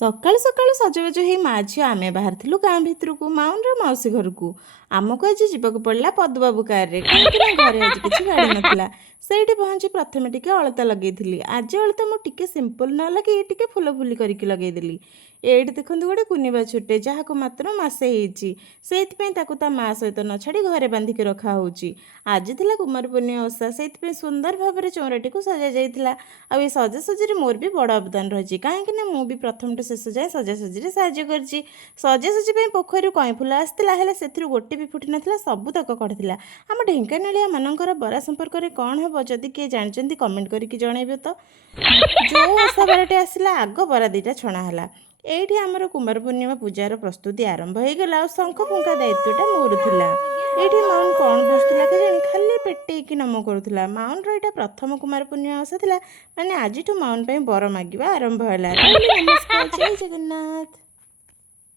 ସକାଳୁ ସକାଳୁ ସଜବାଜ ହେଇ ମା ଝିଅ ଆମେ ବାହାରିଥିଲୁ ଗାଁ ଭିତରକୁ ମାଉନର ମାଉସୀ ଘରକୁ। ଆମକୁ ଆଜି ଯିବାକୁ ପଡ଼ିଲା ପଦୁବାବୁ କାରରେ, କାହିଁକି ନା ଘରେ ଆଜି କିଛି ଗାଡ଼ି ନଥିଲା। ସେଇଠି ପହଞ୍ଚି ପ୍ରଥମେ ଟିକେ ଅଳତା ଲଗେଇଥିଲି। ଆଜି ଅଳତା ମୁଁ ଟିକେ ସିମ୍ପଲ ନ ଲଗେଇ ଟିକେ ଫୁଲ ଫୁଲି କରିକି ଲଗେଇଦେଲି। ଏଇଠି ଦେଖନ୍ତୁ ଗୋଟେ କୁନି ବାଛୁରଟେ, ଯାହାକୁ ମାତ୍ର ମାସେ ହେଇଛି। ସେଇଥିପାଇଁ ତାକୁ ତା ମା ସହିତ ନ ଛାଡ଼ି ଘରେ ବାନ୍ଧିକି ରଖାହେଉଛି। ଆଜି ଥିଲା କୁମାର ପୂର୍ଣ୍ଣିମା ଓଷା, ସେଇଥିପାଇଁ ସୁନ୍ଦର ଭାବରେ ଚଉଁରାଟିକୁ ସଜାଯାଇଥିଲା। ଆଉ ଏ ସଜାସଜିରେ ମୋର ବି ବଡ଼ ଅବଦାନ ରହିଛି, କାହିଁକି ନା ମୁଁ ବି ପ୍ରଥମଠୁ ଶେଷ ଯାଏଁ ସଜାସଜିରେ ସାହାଯ୍ୟ କରିଛି। ସଜାସଜି ପାଇଁ ପୋଖରୀରୁ କଇଁ ଫୁଲ ଆସିଥିଲା, ହେଲେ ସେଥିରୁ ଗୋଟେ ବି ଫୁଟି ନଥିଲା, ସବୁ ତକ କଢ଼ିଥିଲା। ଆମ ଢେଙ୍କାନାଳିଆ ମାନଙ୍କର ବରା ସମ୍ପର୍କରେ କ'ଣ ହେବ, ଯଦି କିଏ ଜାଣିଛନ୍ତି କମେଣ୍ଟ କରିକି ଜଣାଇବେ ତ। ଯେଉଁ ଓଷା ବାରଟେ ଆସିଲା, ଆଗ ବରା ଦୁଇଟା ଛଣା ହେଲା। ଏଇଠି ଆମର କୁମାର ପୂର୍ଣ୍ଣିମା ପୂଜାର ପ୍ରସ୍ତୁତି ଆରମ୍ଭ ହେଇଗଲା, ଆଉ ଶଙ୍ଖ ଫୁଙ୍କା ଦାୟିତ୍ୱଟା ମୋର ଥିଲା। ଏଇଠି ମାଉନ କ'ଣ ବୁଝୁଥିଲା କେଜାଣି, ଖାଲି ପେଟେଇକି ନମ କରୁଥିଲା। ମାଉନର ଏଇଟା ପ୍ରଥମ କୁମାର ପୂର୍ଣ୍ଣିମା ଓଷା ଥିଲା, ମାନେ ଆଜିଠୁ ମାଉନ ପାଇଁ ବର ମାଗିବା ଆରମ୍ଭ ହେଲା। ରହିଲି, ନମସ୍କାର, ଜୟ ଜଗନ୍ନାଥ।